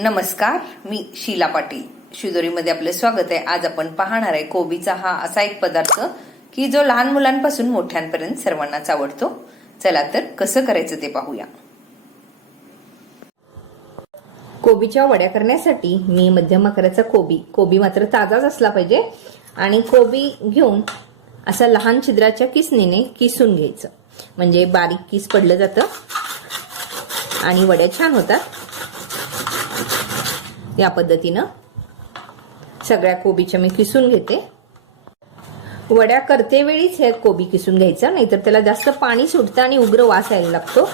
नमस्कार मी शीला पाटील. शिदोरीमध्ये आपलं स्वागत आहे. आज आपण पाहणार आहे कोबीचा हा असा एक पदार्थ की जो लहान मुलांपासून मोठ्यांपर्यंत सर्वांनाच आवडतो. चला तर कसं करायचं ते पाहूया. कोबीच्या वड्या करण्यासाठी मी मध्यम आकाराचा कोबी कोबी मात्र ताजाच असला पाहिजे आणि कोबी घेऊन असा लहान छिद्राच्या किसणीने किसून घ्यायचं. म्हणजे बारीक किस पडलं जातं आणि वड्या छान होतात. या पद्धतीनं सगळ्या कोबीच्या मी किसून घेते. वड्या करते वेळीच हे कोबी किसून घ्यायचं नाहीतर त्याला जास्त पाणी सुटतं आणि उग्र वास यायला लागतो.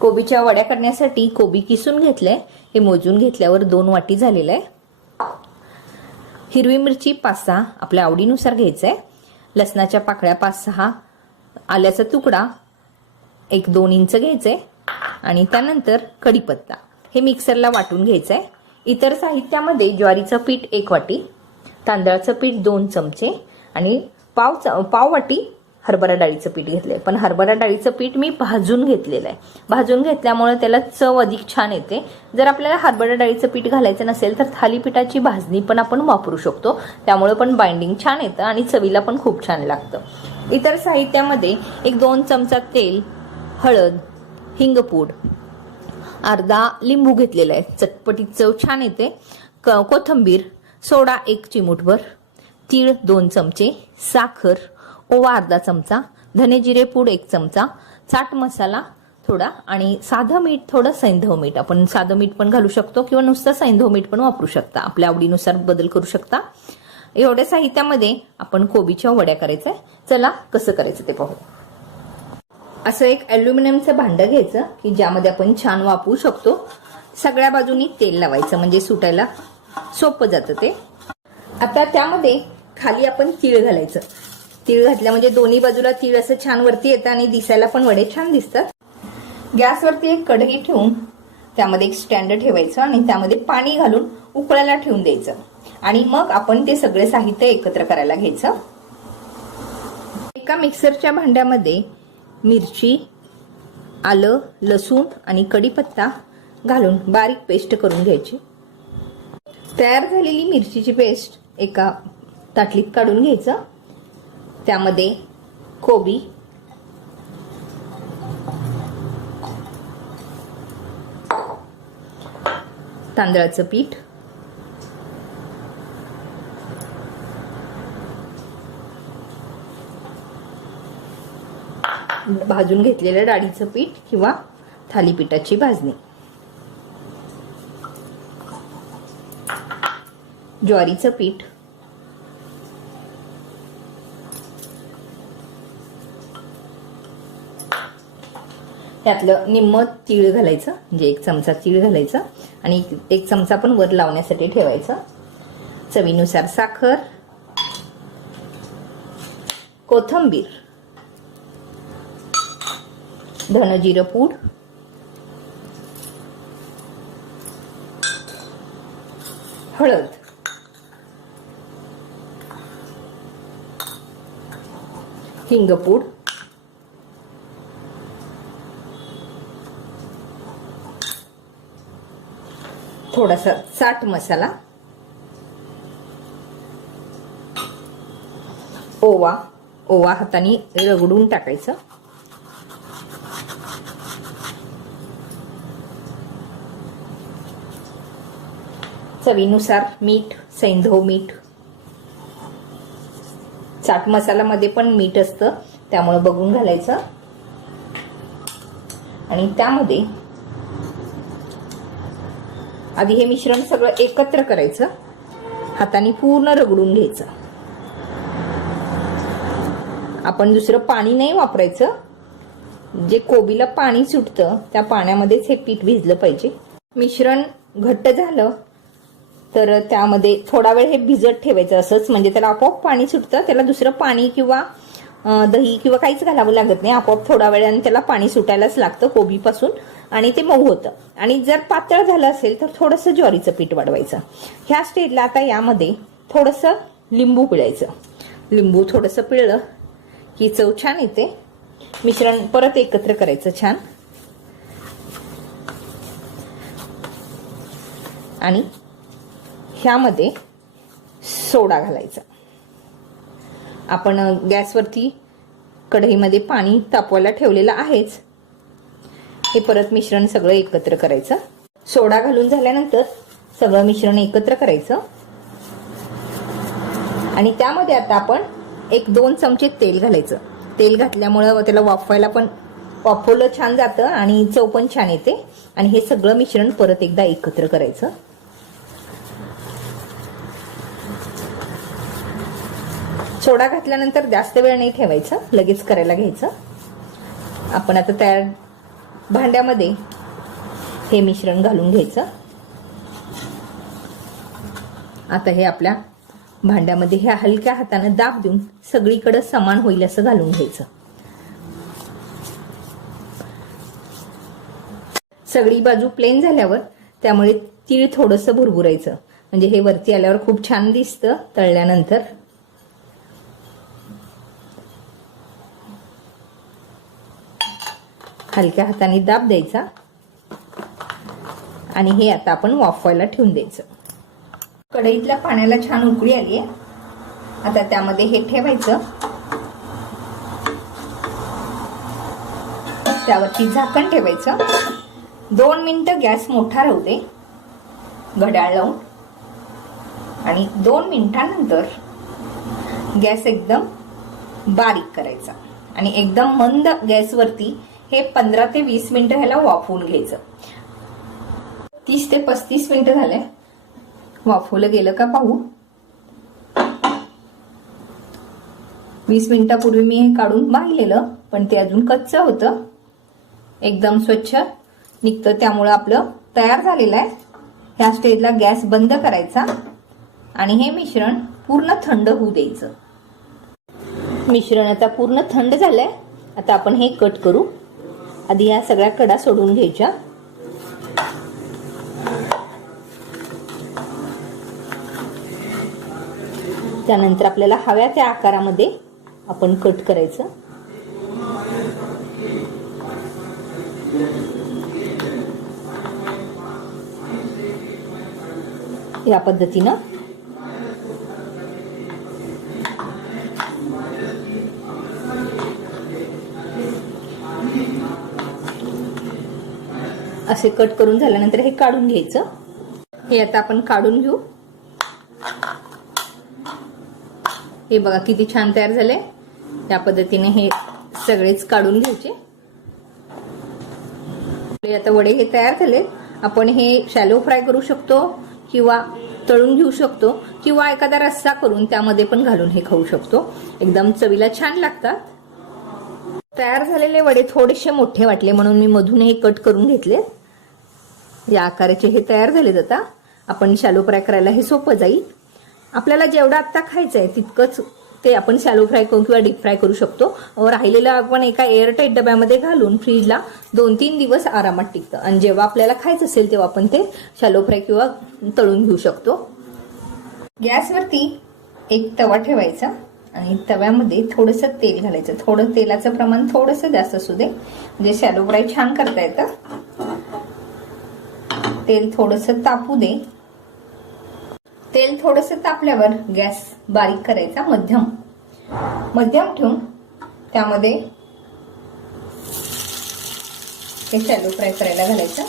कोबीच्या वड्या करण्यासाठी कोबी किसून घेतलंय हे मोजून घेतल्यावर दोन वाटी झालेलं. आहे हिरवी मिरची पाच सहा आपल्या आवडीनुसार घ्यायचं आहे लसणाच्या पाकळ्या पाच सहा आल्याचा तुकडा एक दोन इंच घ्यायचं आहे आणि त्यानंतर कढीपत्ता. हे मिक्सरला वाटून घ्यायचं आहे इतर साहित्यामध्ये ज्वारीचं पीठ एक वाटी तांदळाचं पीठ दोन चमचे आणि पाव च पाव वाटी हरभरा डाळीचं पीठ घेतलंय. पण हरभरा डाळीचं पीठ मी भाजून घेतलेलं आहे. भाजून घेतल्यामुळे त्याला चव अधिक छान येते. जर आपल्याला हरभरा डाळीचं पीठ घालायचं नसेल तर थालीपीठाची भाजणी पण आपण वापरू शकतो. त्यामुळे पण बाइंडिंग छान येतं आणि चवीला पण खूप छान लागतं. इतर साहित्यामध्ये एक दोन चमचा तेल हळद हिंगपूड अर्धा लिंबू घेतलेला आहे. चटपटीत चव छान येते. क कोथंबीर सोडा एक चिमूटभर. तीळ दोन चमचे. साखर ओवा अर्धा चमचा. धने जिरे पूड एक चमचा. चाट मसाला थोडा आणि साधं मीठ थोडं सैंधव मीठ. आपण साधं मीठ पण घालू शकतो किंवा नुसतं सैंधव मीठ पण वापरू शकता. आपल्या आवडीनुसार बदल करू शकता. एवढ्या साहित्यामध्ये आपण कोबीच्या वड्या करायच्या चला कसं करायचं ते पाहू. असं एक अल्युमिनियमचं भांडं घ्यायचं की ज्यामध्ये आपण छान वापरू शकतो. सगळ्या बाजूनी तेल लावायचं म्हणजे सुटायला सोपं जातं ते. आता त्यामध्ये खाली आपण तीळ घालायचं. तीळ घातल्या म्हणजे दोन्ही बाजूला तीळ असं छान वरती येतं आणि दिसायला पण वडे छान दिसतात. गॅसवरती एक कढई ठेवून त्यामध्ये एक स्टँड ठेवायचं आणि त्यामध्ये पाणी घालून उकळायला ठेवून द्यायचं. आणि मग आपण ते सगळे साहित्य एकत्र करायला घ्यायचं. एका मिक्सरच्या भांड्यामध्ये मिरची आलं लसूण आणि कढीपत्ता घालून बारीक पेस्ट करून घ्यायची. तयार झालेली मिरचीची पेस्ट एका ताटलीत काढून घ्यायचं. त्यामध्ये कोबी तांदळाचं पीठ भाजून घेतलेलं डाळीचं पीठ किंवा थालीपीठाची भाजणी. ज्वारीचं पीठ. त्यातलं निम्म तीळ घालायचं म्हणजे एक चमचा तीळ घालायचं आणि एक चमचा पण वर लावण्यासाठी ठेवायचं. चवीनुसार साखर. कोथंबीर. धनजिरं पूड. हळद. हिंगपूड थोडासा चाट मसाला. ओवा ओवा हाताने रगडून टाकायचं. चवीनुसार मीठ सैंधव मीठ. चाट मसाल्यामध्ये पण मीठ असतं त्यामुळं बघून घालायचं. आणि त्यामध्ये आधी हे मिश्रण सगळं एकत्र करायचं. हाताने पूर्ण रगडून घ्यायचं. आपण दुसरं पाणी नाही वापरायचं. जे कोबीला पाणी सुटतं त्या पाण्यामध्येच हे पीठ भिजलं पाहिजे. मिश्रण घट्ट झालं तर त्यामध्ये थोडा वेळ हे भिजत ठेवायचं असंच म्हणजे त्याला आपोआप पाणी सुटतं त्याला दुसरं पाणी किंवा दही किंवा काहीच घालावं लागत नाही. आपोआप थोडा वेळाने त्याला पाणी सुटायलाच लागतं कोबीपासून आणि ते मऊ होतं. आणि जर पातळ झालं असेल तर थोडंसं ज्वारीचं पीठ वाढवायचं. ह्या स्टेजला आता यामध्ये थोडंसं लिंबू पिळायचं. लिंबू थोडंसं पिळलं की चव छान येते. मिश्रण परत एकत्र करायचं छान. आणि ह्यामध्ये सोडा घालायचा. आपण गॅसवरती कढईमध्ये पाणी तापवायला ठेवलेलं आहेच. हे परत मिश्रण सगळं एकत्र करायचं. सोडा घालून झाल्यानंतर सगळं मिश्रण एकत्र करायचं. आणि त्यामध्ये आता आपण एक दोन चमचे तेल घालायचं. तेल घातल्यामुळं त्याला वाफवायला पण वाफवलं छान जातं आणि चव पण छान येते. आणि हे सगळं मिश्रण परत एकदा एकत्र करायचं. सोडा घातल्यानंतर जास्त वेळ नाही ठेवायचा लगेच करायला घ्यायचं. आपण आता तयार भांड्यामध्ये हे मिश्रण घालून घ्यायचं. आता हे आपल्या भांड्यामध्ये ह्या हलक्या हाताने दाब देऊन सगळीकडे समान होईल असं घालून घ्यायचं. सगळी बाजू प्लेन झाल्यावर त्यामुळे तीळ थोडंसं भुरभुरायचं. म्हणजे हे वरती आल्यावर खूप छान दिसतं तळल्यानंतर. हलक्या हाताने दाब द्यायचा. आणि हे आता आपण वाफवायला ठेवून द्यायचं. कढईतल्या पाण्याला छान उकळी आली आहे आता त्यामध्ये हे ठेवायचं. त्यावरती झाकण ठेवायचं. दोन मिनटं गॅस मोठा राहू दे. घड्याळ लावून. आणि दोन मिनिटांनंतर गॅस एकदम बारीक करायचा. आणि एकदम मंद गॅसवरती हे पंधरा ते वीस मिनिटं ह्याला वाफवून घ्यायचं. तीस ते पस्तीस मिनिटं झाले. वाफवलं गेलं का पाहू. वीस मिनिटापूर्वी मी हे काढून बांधलेलं पण ते अजून कच्चं होतं. एकदम स्वच्छ निघतं. त्यामुळं आपलं तयार झालेलं आहे. ह्या स्टेजला गॅस बंद करायचा आणि हे मिश्रण पूर्ण थंड होऊ द्यायचं. मिश्रण आता पूर्ण थंड झालंय. आता आपण हे कट करू. आधी या सगळ्या कडा सोडून घ्यायच्या. त्यानंतर आपल्याला हव्या त्या आकारामध्ये आपण कट करायचं. या पद्धतीनं असे कट करून झाल्यानंतर हे काढून घ्यायचं. हे आता आपण काढून घेऊ. हे बघा किती छान तयार झाले. या पद्धतीने हे सगळेच काढून घ्यायचे. आता वडे हे तयार झाले आपण हे शॅलो फ्राय करू शकतो किंवा तळून घेऊ शकतो किंवा एखादा रस्सा करून त्यामध्ये पण घालून हे खाऊ शकतो. एकदम चवीला छान लागतात. तयार झालेले वडे थोडेसे मोठे वाटले म्हणून मी मधून हे कट करून घेतले या आकाराचे हे तयार झालेत आता. आपण शॅलो फ्राय करायला हे सोपं जाईल. आपल्याला जेवढं आत्ता खायचं आहे तितकंच ते आपण शॅलो फ्राय करून किंवा डीप फ्राय करू शकतो. राहिलेलं आपण एका एअरटाईट डब्यामध्ये घालून फ्रीजला दोन तीन दिवस आरामात टिकतं. आणि जेव्हा आपल्याला खायचं असेल तेव्हा आपण ते शॅलो फ्राय किंवा तळून घेऊ शकतो. गॅसवरती एक तवा ठेवायचा आणि तव्यामध्ये थोडंसं तेल घालायचं. थोडं तेलाचं प्रमाण थोडंसं जास्त असू दे. म्हणजे शॅलो फ्राय छान करता येतं. तेल थोडंसं तापू दे. तेल थोडंसं तापल्यावर गॅस बारीक करायचा मध्यम. मध्यम ठेवून त्यामध्ये हे शॅलो फ्राय करायला घालायचं.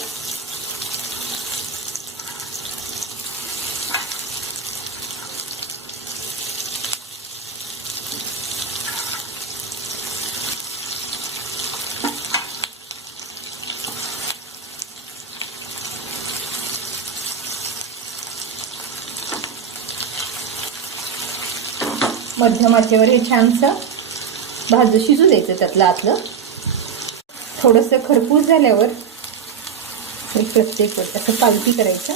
मध्यम आचेवर हे छानसं भाजू शिजू द्यायचं त्यातलं आतलं. थोडंसं खरपूस झाल्यावर हे प्रत्येक असं पालटी करायचं.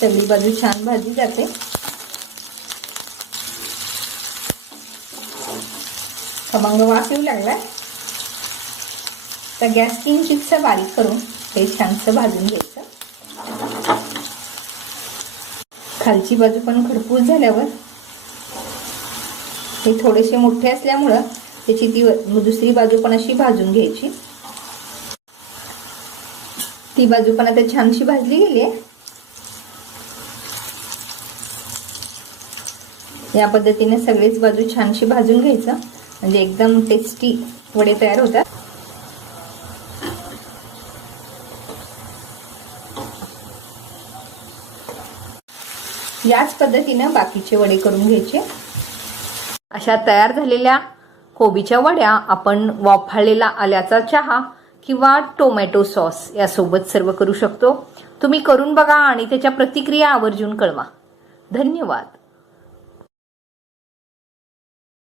सगळी बाजू छान भाजी जाते. खमंग वास येऊ लागलाय. तर गॅस किंचितसं बारीक करून हे छानसं भाजून घ्यायचं. खालची बाजू पण खडपूस झाल्यावर हे थोडेसे मोठे असल्यामुळं त्याची ती दुसरी बाजू पण अशी भाजून घ्यायची. ती बाजू पण आता छानशी भाजली गेली आहे या पद्धतीने सगळीच बाजू छानशी भाजून घ्यायचं. म्हणजे एकदम टेस्टी वडे तयार होतात. याच पद्धतीनं बाकीचे वडे करून घ्यायचे. अशा तयार झालेल्या कोबीच्या वड्या आपण वाफाळलेला आल्याचा चहा किंवा टोमॅटो सॉस यासोबत सर्व करू शकतो. तुम्ही करून बघा आणि त्याच्या प्रतिक्रिया आवर्जून कळवा. धन्यवाद.